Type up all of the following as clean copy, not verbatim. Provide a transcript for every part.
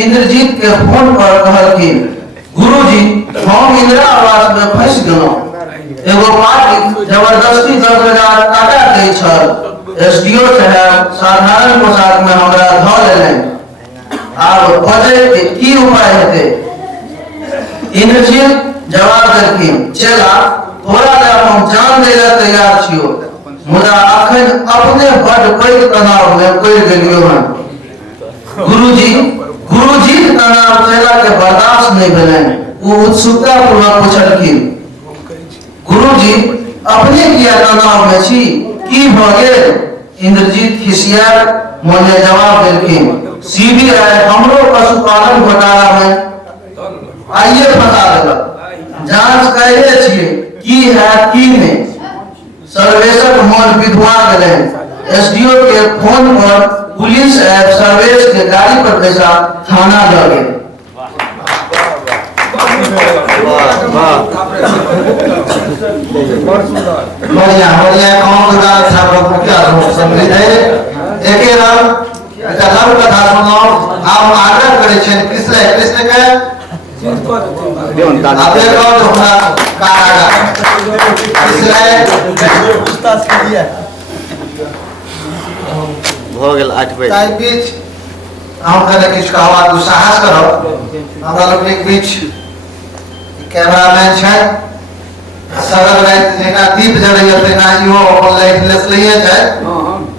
इंद्रजीत के फोन पर कहलखिन, गुरुजी हम इंदिरा आवास में फंस गेलहुं। एगो पार्टी जबरदस्ती 10,000 टाका दै छल। एसडीओ साहब साधारण पोशाक में हमरा धऽ लेलनि। आब बजै के की उपाय हेतै? इंद्रजीत जवाब देलखिन, चेला तोरा ले हम जान दै ले तैयार छियो, मुदा अखन अपने बड़ पैघ तनाव में पड़ि गेलियो हन। गुरुजी तनाव चेला के बर्दाश्त नहीं भेलनि। वो उत्सुकता पूर्वक पूछलखिन, गुरुजी अपने किया तनाव में छी, की भ गेल? इंद्रजीत खिसियाल मोने जवाब देलखिन, सीबीआई हमरो पशुपालन घोटाला में आइए फंसा देलक। जांच कैले छियै की है की नहीं। सर्वेशक मोन विधवा गेलनि। एसडीओ के फोन पर पुलिस आबि सर्वेश के गाड़ी पर बैसा थाना ल गेल। बढ़िया कौन दुकान छात्र मुखिया समृद्ध है एके रंग लघु कथा सुनो। हम आग्रह करे छन कृष्ण के आप देखो हमरा कारागार इसलिए उस्ताद के लिए हो गेल 8 बजे ताई बीच हम करे किछ कहवा तू साहस करो। हमरा लोग के बीच कैमरामैन छै सगर रात जेना दीप जड़ैया तेना इहो अपन लाइट लेस लइए छै।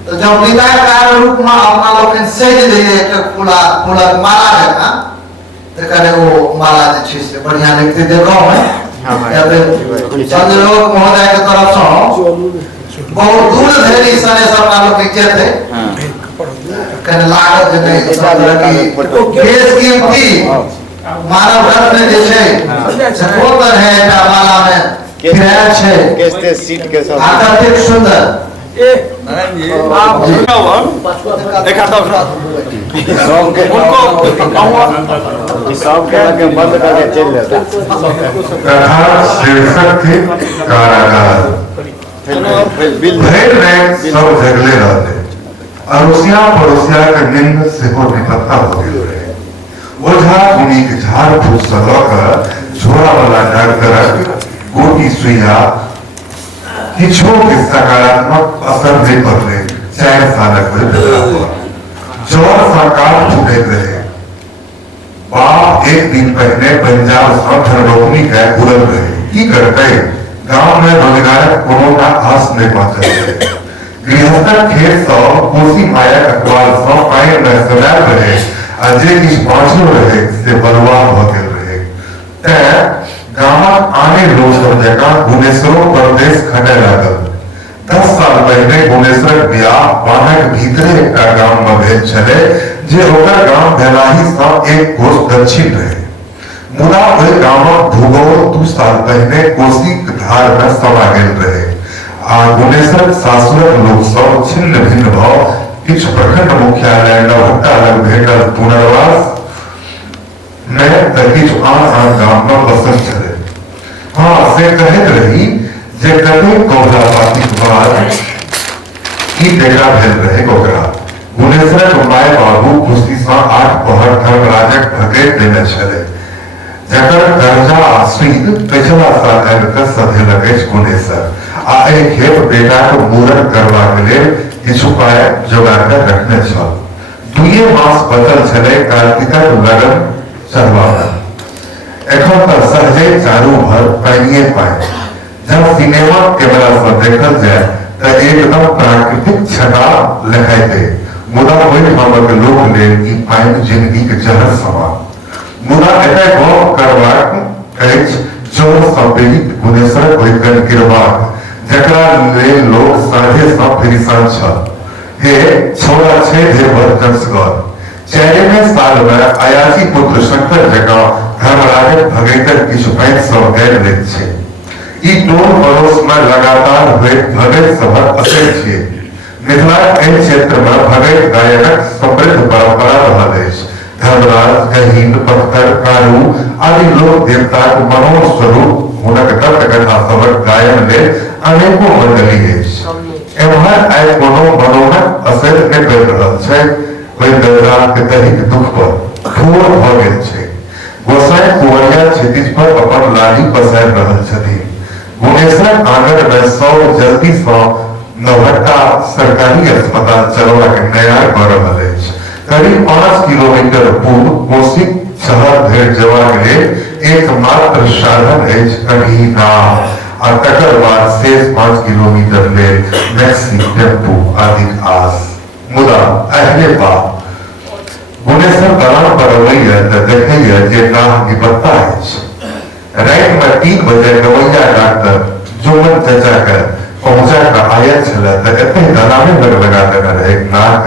तो जब विदाई कार्य रूप में अपना लोग सज दैए एक फूलक माला है ना तो करे वो माला जे छै से बढ़िया लिखते देखो है या फिर संजोग महोदय के तरफ से बहुत दूर धरि सने सब अपना लोग के जेते कने लागत जे नहीं सब की केस कीमती मानव रत्न जे छै सकोतर है एकटा माला में किराया छै केस्ते सीट के सब आकर्षक सुंदर नारायण जी आप देखा था सब के सब के बंद करके चल जाता। कथा शीर्षक थी कारागार। भैर में सब जगले रहते। अरोसिया पड़ोसिया के निंद से हो निपत्ता हो गए रहे। ओझा मुनि के झाड़ फूस से लकर झोरा वाला डॉक्टर गोटी सुइया किछो के सकारात्मक असर नहीं पड़ रहे। 4 सालक जोर सरकार छूटे रहे। बाप एक दिन पहले पंजाब से रोपनी का उड़ल रहे। की करते गांव में रोजगारक कोनो का आस नहीं पहुंचल। गृहस्थ खेत से कोसी माया अखबार से पानी में सदाल रहे। अजय किस पहुंचल रहे से बलवान हो गए रहे। ते गांव आने लोग सब जगह भुवनेश्वर प्रदेश खटे लागल। 10 साल पहले भुवनेश्वर ब्याह बानक भीतरे एक गांव में भेल छले जे ओकर गांव भेलाही से एक कोस दक्षिण रहे। मुदा ओहि गांवक भूगोल 2 साल पहले कोसी धार में समा गेल रहे। आ भुवनेश्वर सासुरक लोग सब छिन्न भिन्न भाव किछ प्रखंड मुख्यालय नवहट्टा लग भेटल पुनर्वास में किछ आन गांव में बसल छले। हाँ से कहत रही जे कभी कौला पाती बाद की बेटा भेल रहे ओकरा। भुवनेश्वर माय बाबू खुशी से 8 पहर धर्मराजक भगैत देने छले जकर दर्जा आश्रित पिछला साल आबिके सधेलक अछि भुवनेश्वर। आ एहि खेत बेटा के मूरन करबा के लेल किछु पाय जोगाड़ के रखने छल। 2 मास बचल छले कार्तिकक लगन चढ़बाक। एखन तक सहजे चारू भर पानिए पानि। जब सिनेमा कैमरा से देखल जाए तो एकदम प्राकृतिक छटा लखाइते। मुदा ओहि ठामक लोक लेल ई पानि जिंदगी के जहर समान। मुदा एतय गप करबाक अछि जोर सँ पीड़ित भुवनेश्वर होइकन गिरबाक जकरा लेल लोक साँझे सँ परेशान छल। हे छोड़ा छै जे वर्जसगर 4वें साल में अयाची पुत्र शंकर जगह धर्मराजक भगैतर किछु पैन सब गैर लैत छै। ई टोल पड़ोस में लगातार होइत भगैत सभक असर छै। मिथिला एहि क्षेत्र में भगैत गायकक समृद्ध परंपरा रहल अछि। धर्मराज गहीन पत्थर कारू आदि लोक देवताक मनोहर स्वरूप हुनक दत्त कथा सभक गायन लेल अनेको मंडली अछि। एम्हर आइ कोनो मनोहर असर नहि पड़ि रहल छै ओहि दर्दाक के दैहिक दुख पर। घोर भ गेल छै। गोसाई कुंवरिया क्षितिज पर अपन लाठी पसारि रहल छथिन। गुणेश्वर आंगन में 100 जल्दी सँ नवहट्टा सरकारी अस्पताल चलबाक न्याय भ रहल अछि। करीब 5 किलोमीटर पूर्व कोशी शहर धरि जेबाक लेल एकमात्र साधन अछि कन्ही नाव, आ तकर बाद शेष 5 किलोमीटर लेल मैक्सी, टेम्पू आदिक आस। मुदा अहले बात गुणेश्वर दलान पर अबैया तऽ देखैया जे नाव निपत्ता अछि। राति में 3 बजे गवैया डॉक्टर जुम्मन चाचा के पहुंचा के आयल छले तऽ एते दलाने लगा देने रहे नाक।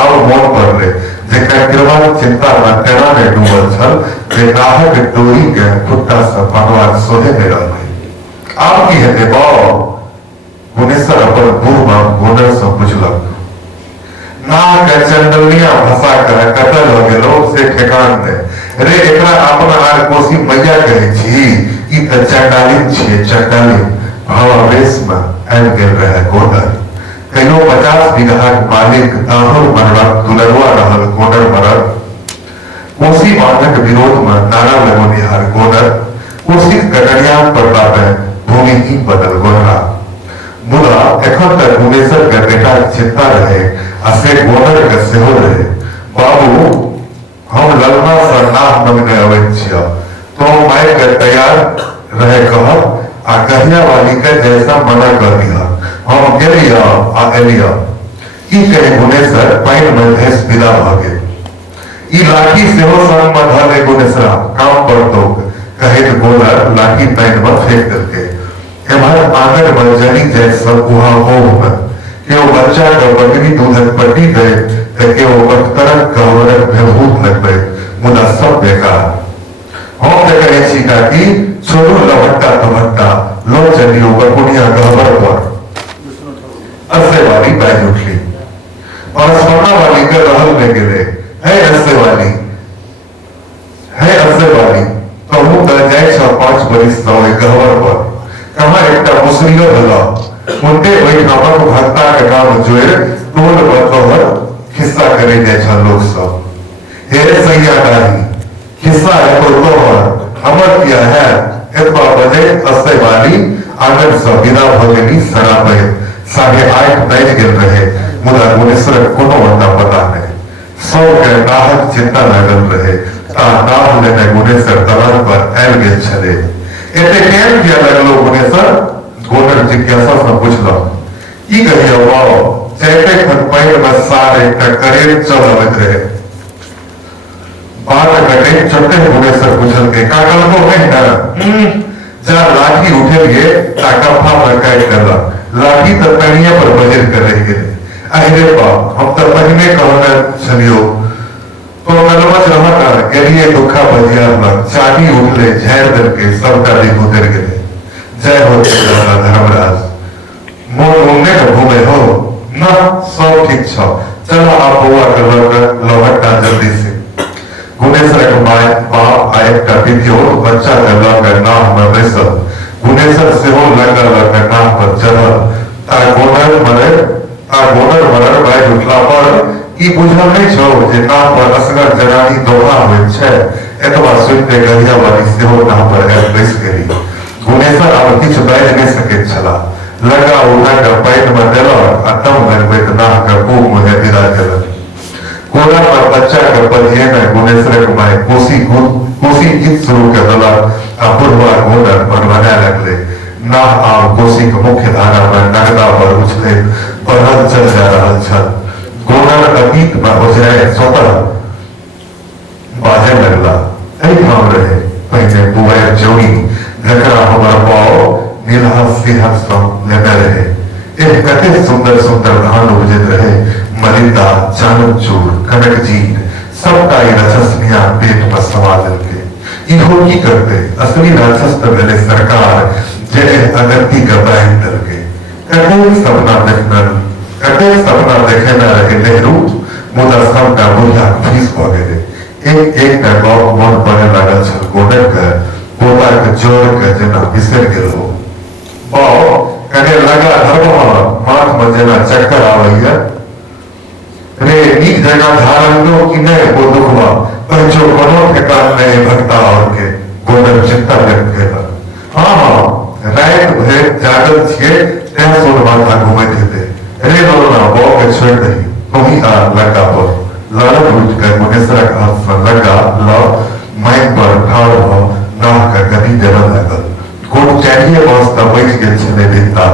और मोन पड़ले जे कटिरवाक चिंता में तेना में डूबल छल जे नाहक डोरी के खुट्टा से भगवान सोहे में रहलै। आब की हेतै बाबू? गुणेश्वर अपन बूढ़ गोडर से पूछलक। नाक के चंदनिया फंसा कर कतल हो गेलो से ठेकान नहीं रे। एकरा अपना आर कोसी मैया कहै छी, ई त चंडालिन छियै, चंडालिन। भावावेश में आबि गेल रहे गोडर। कहियो 50 बीघा के मालिक दाहुर मरलक दुलरवा रहल गोडर मरल। कोसी बांधक विरोध में नारा लगौनिहार गोडर कोसी गगनयान पड़ला पे भूमिहीन बनल गोडरा। मुदा एखन तक गुणेश्वर के बेटा के चिंता रहे आ से गोडर के सेहो रहे। बाबू हम ललमा से नाव मंगने अबैत छियै, तो माय के तैयार रहे कहब आ कहिया वाली के जैसा मना कर दिया। हम गेलिया आ एलिया। ई कहे गुणेश्वर पानि में धैस विदा भ गेल। ई लाठी सेहो संग में धले गुणेश्वरा काम पर तो कहैत गोडर लाठी पानि में फेंक देलकै। एम्हर आंगन में जनी जाय सब उहा मोह में केओ बच्चा के बकरी दूधक पट्टी दे तऽ केओ बख्तरक गहवरक भेभूत लगबै। मुदा सब बेकार। हम तऽ कहै छी काकी छोड़ू लभट्टा तभट्टा, लो चलियो बकुनिया गहवर पर। अस्से वाली बाज उठली और सोना वाली के रहल में गेले। है अस्से वाली, है अस्से वाली, कहूँ तऽ जाइ छ 5 बरिस सँ गहवर पर। कहाँ एकटा मुसरियो भेला उनके ओहिठामक भक्ता के नाम जोड़ि टोल बतोहर खिस्सा करे जाय छ लोग सब। हे सैया दाही खिस्सा है तो तोहर, हमर किया है? एतबा बजे अस्से वाली आंगन से विदा भ गेली सराबैत। 8:30 बाजि गेल रहे। मुदा गुणेश्वर कोनो अता पता नहीं। सबके नाहक चिंता लागल रहे। नाव लेने गुणेश्वर दलान पर आबि गेल छले। एते केहन किया लगलो गुणेश्वर? गोडर जिज्ञासा से पूछलक। की कहियो बाबू, चैते खन पैर में सार एकटा करेड़ चल अबैत रहे। बात कटे चटे गुणेश्वर पूछलकै का कहलको नहीं ना? जा लाठी उठेलिए ता कफा पर काटि देलक। लाठी तऽ तनिए पर बजर कर रहि गेलै। अरे बाप, हम तऽ पहिने कहने छलियो तो कलमच रहत गेलिए दुखा बजिया लग चाटी उठले झाड़ देलकै सबटा दिन उतर गेलै। जय हो धर्मराज। मोन उमने न घूमे हो ना? सब ठीक छ, चलो आप बउआ के लहट्टा जल्दी से। गुणेश्वर के माय बाप आ एकटा पितियोत बच्चा के लऽ के नाव में बैसल। गुणेश्वर सेहो लगल के नाव पर चढ़ल। आ गोडर मरल बाजि उठला पर ई बुझल नहीं छौ जे नाव पर असगर जनानी दोहा होइत छै। एतबा सुनते गरिया वाली सेहो नाव पर आबि बैस गेली। गुणेश्वर आब किछु बाजि नहीं सकैत छलाह। लगा उठा के पानि में देलक आ तब लगबैत नाव के खूब मुँहे विदा केलक। कोना पर बच्चा के पढ़िए में गुणेश्वर के माय कोसी गीत शुरू के देलक आ बुढ़वा गोडर बनवाने लगले। नाव आब कोसी के मुख्य धारा में नगदा पर उछले बढ़ल चल जा रहल छल। गोडर अतीत में ओझराए स्वतः बाजे लगला। एहिठाम रहे पहिने बुआर जौनी जकरा हमर पाओ नीलहा सिंह सँ लेने रहे। एक कते सुंदर सुंदर धान उपजैत रहे। मलिंदा, चानचूर, कनकजीर सबटा ई रचसनिया पेट में समा देलकै। इहो की करते? असली राक्षस तऽ भेलै सरकार जे अगति के बांधि देलकै। कतेक सपना देखेने रहे नेहरू, मुदा सबटा बुढ़िया फीस भ गेलै। एकटा गप मन पड़े लागल छल गोडर के, पोता के जोड़ के जेना बिसरि गेल हो। बाउ कने लगा धर्म माथ में जेना चक्कर आबैया रे। नीक जगह धारल कि नहीं ओ दुखवा पर जो कोनो ठेकान नहीं भगता और के गोदर चिंता व्यक्त केला हाँ रात भर जागल छे त्या सोल माथा घूमे थे अरे लोना वो के छोड़ दही तुही आ लगा पर लड़क उठ कर मुनेसरा का हाथ में लगा लो माइक पर ठाड़ हो ना का गति देना लगल कोट चाहिए वास्ता बैठ गेल छले दिखता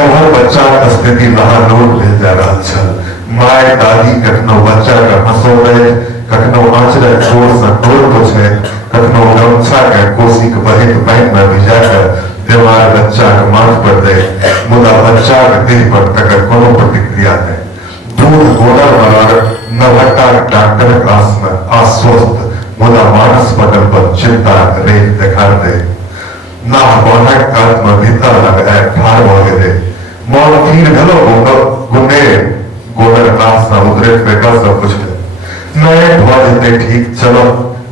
एवं बच्चा का स्थिति लहा लोट भेल जा रहा छल माय दादी कखनो बच्चा का हंसो रहे कखनो आंचल छोर से डोर पोछे कखनो गमछा के कोसी के बहित पानी में भिजा कर दीवार बच्चा के माथ पर दे मुदा बच्चा के दिल पर तकर कोनो प्रतिक्रिया है दूध गोदर मरार नवटा डॉक्टर क्लास में आश्वस्त मुदा मानस पटल पर चिंता रेख दिखा दे ना बोनक कात में भीतर लग है ठार वगैरे मौन तीर घलो गुने गोदर क्लास ना उतरे बेटा सब कुछ नए ध्वज ते ठीक चलो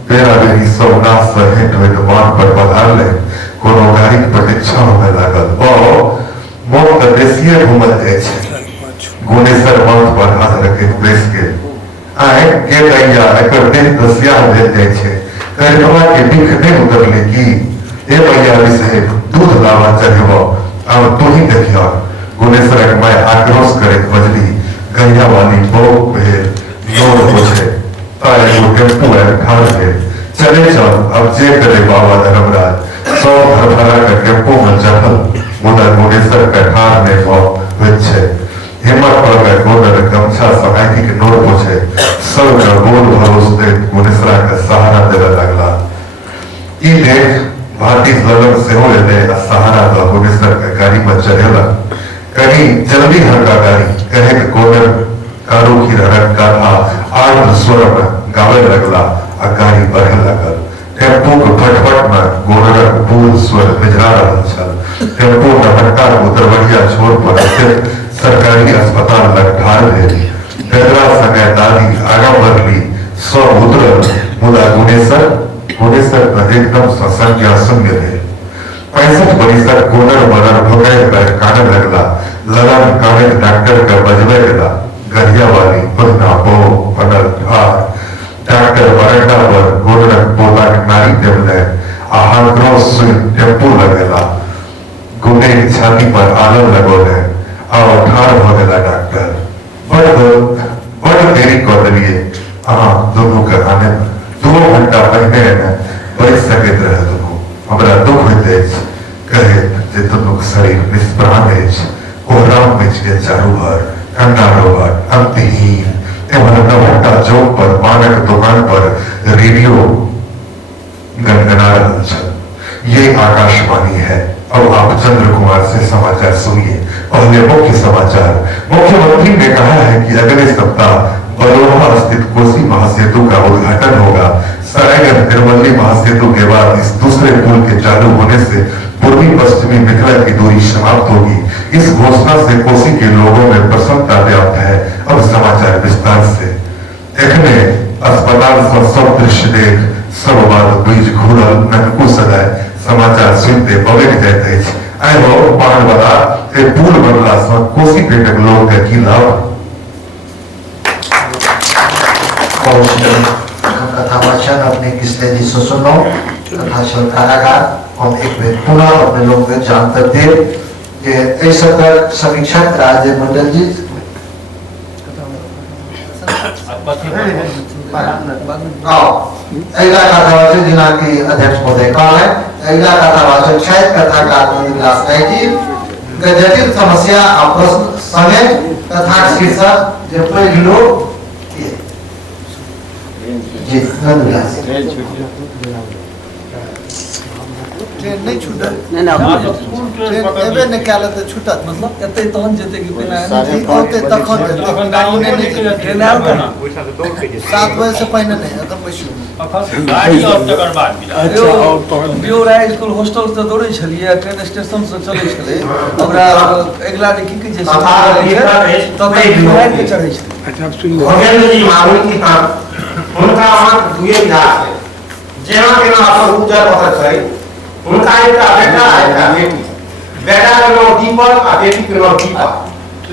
तेरा भी सौ नास हिट में दुकान पर पधार ले कोनो गाड़ी की प्रतीक्षा होने लागल ओ मोट देसीय घूमल जाए छे गुनेसर मंच पर हाथ रखे प्रेस के आए के दैया एकर देह दसिया दे जाए छे करिबा के बिख नहीं उतरले की ए भैया विषय दूध लावा चढ़बो अब तू ही देखियो गुनेसर के मैं आक्रोश करे बजली गैया वाली बहु पे लोड पूछे तारे को टेम्पू है ठाड़ के चले चल अब जे करे बाबा धर्मराज सौ घर भरा कर टेम्पू में चढ़ल मुदा गुनेसर के ठाड़ में वो विच्छे हिम्मत पर गए गोदर गमछा सहायती के नोट पूछे सब का बोल भरोस दे गुनेसरा का सहारा देने लगला ई देख भारतीय लगन से हो लेते सहारा द गुनेसर के गाड़ी में चढ़ेला कहीं जल्दी हटा गाड़ी कहे कि गोदर कारू की रड़क का था आर्द्र स्वर में गावे लगला आ गाड़ी बढ़े लगल टेम्पू के फटफट में गोदर पूर्ण स्वर बिजरा रहा छल टेम्पू में हट्टा उतरवड़िया छोड़ पर स्थित सरकारी अस्पताल लग ठाड़ भेली बेदरा संगे दादी आगा बढ़ली सौ उतरल मुदा गुनेसर का एकदम संज्ञा शून्य थे 65 बरिस तक गोदर मदर भोगे कर काने लगला लगन काने डॉक्टर का बजवे गला गरिया वाली पुरना बो पनल ठार डॉक्टर बरंडा पर गोदर पोला नारी देवले आहार क्रॉस टेम्पू लगेला गुने की छाती पर आलम लगोले और ठार हो गया डॉक्टर बड़ देरी कर दिए दोनों के आने 2 घंटा पहले बच सके रहे दोनों हमरा दुख होते कहे जे दोनों शरीर निष्प्राण है कोहराम में के चारों भर ठंडा रोवर अंतहीन एवं नवटा चौक पर मानक दुकान पर रेडियो गनगना रहा छल ये आकाशवाणी है अब आप चंद्र कुमार से समाचार सुनिए पहले मुख्य समाचार मुख्यमंत्री ने कहा है कि अगले सप्ताह बलोहा स्थित कोसी महासेतु का उद्घाटन होगा सरायगढ़ निर्मली महासेतु के बाद इस दूसरे पुल के चालू होने से पूर्वी पश्चिमी मिथिला की दूरी समाप्त होगी इस घोषणा से कोसी के लोगों में प्रसन्नता व्याप्त है अब समाचार विस्तार से एखने अस्पताल से सब दृश्य देख सब बात बीज घूरल ननकू सदाय समाचार सुनते बगैर जाते आए हो पान वाला ए पुल बनला से कोसी पेटक लोग के की लाभ कथा वाचन अपने किसने जी सुनो कथा चल कारागार हम एक बार पुनः अपने लोगों को जानते थे कि ऐसा कर समीक्षक राज्य मंडल जी अगला कथावाचक जिला के अध्यक्ष महोदय कौन है अगला कथावाचक शायद कथा का विलास है जी जटिल समस्या और प्रश्न समय कथा शीर्षक जो पहले जी विलास ट्रेन नहीं छूटा ट्रेन एबे निकाले तो छूटत मतलब एते तहन जेते कि बिना नहीं ओते तखन जेते गाउने नहीं ट्रेन आल ना 7 बजे से पहले नहीं अगर बैसू गाड़ी और तकर बाद मिला अच्छा और तहन बियोरा स्कूल हॉस्टल से दौड़ै छलिए ट्रेन स्टेशन से चलै छलै हमरा अगला दिन की जे तब बिहार के चढ़ै छै अच्छा सुन भगेंद्र जी मालूम की था उनका वहां दुए विधान है जेना केना अपन उज्जर पत्र छै उनका एक बेटा है बेटा के नाम दीपक और बेटी के नाम दीपा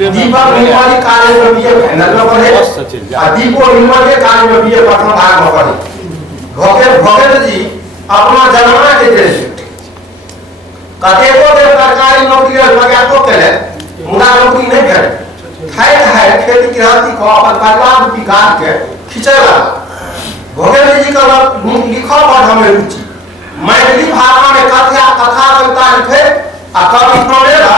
दीपक निर्मली कॉलेज में बीए फाइनल में पढ़े आ दीपो निर्मली कॉलेज में बीए प्रथम भाग में पढ़े भोगेंद्र जी अपना जमाना के देश कतेको देर सरकारी नौकरी लगा तो करे मुदा नौकरी नहीं करे खाए खेती गृहस्थी को अपन परिवार विकास के खिंचेला भोगेंद्र जी का लिखा पढ़ हमें रुचि मैथिली भाषा में कथा कविता लिखे आ कवि प्रणेला